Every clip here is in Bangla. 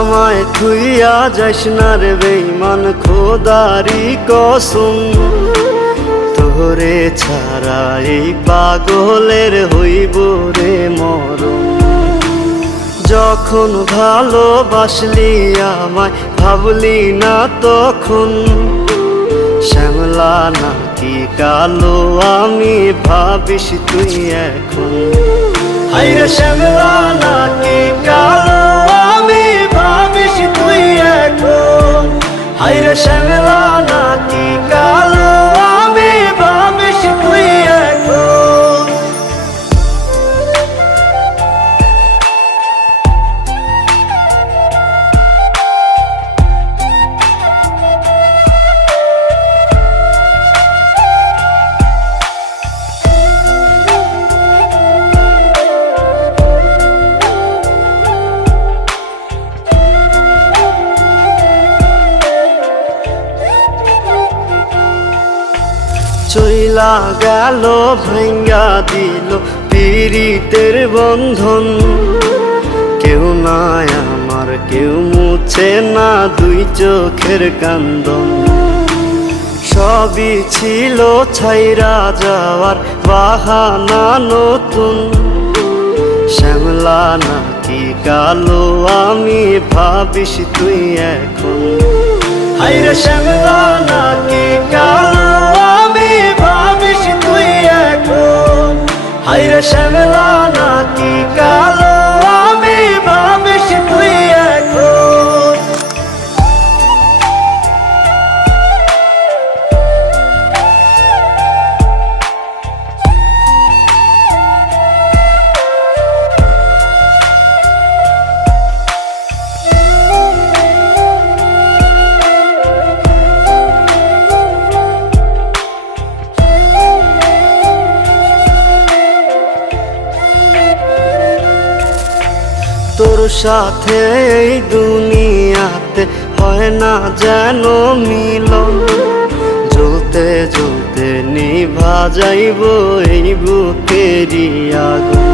আমায় থুইয়া যাস না রে বেঈমান, খোদারি কসম। তোরে ছাড়া এই পাগলের হইব রে মরণ। যখন ভালোবাসলি আমায় ভাবলি না তখন, শ্যামলা নাকি কালো আমি ভাবিস তুই এখন। হায়রে শ্যামলা নাকি কালো আমি ভাবিস তুই এখন। হায়রে শ্যামলা নাকি কালো আমি ভাবিস তুই এখন। চইলা গেল ভাঙ্গা দিল পীড়িতের বন্ধন। কেউ নাই আমার, কেউ মুছে না দুই চোখের কান্দন। সবই ছিল ছাইরা যাওয়ার বাহানা নতুন। শ্যামলা নাকি কালো আমি ভাবিস তুই এখন। হায়রে শ্যামলা নাকি কালো আমি ভাবিস তুই এখন। হায়রে শ্যামলা নাকি কালো আমি ভাবিস তুই এখন। তোর সাথে এই দুনিয়াতে হয় না যেন মিলন। জ্বলতে জ্বলতে নিভা যাইব এই বুকেরই আগুন।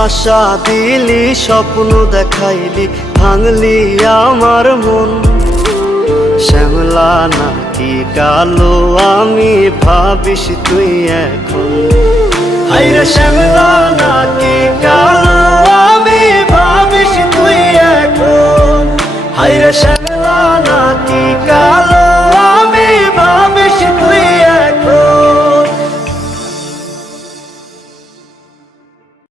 আশা দিলি, স্বপ্ন দেখাইলি, ভাঙলি আমার মন। শ্যামলা নাকি কালো আমি ভাবিস তুই এখন। হায়রে শ্যামলা নাকি কালো আমি ভাবিস তুই এখন। হায়রে শ্যামলা নাকি কালো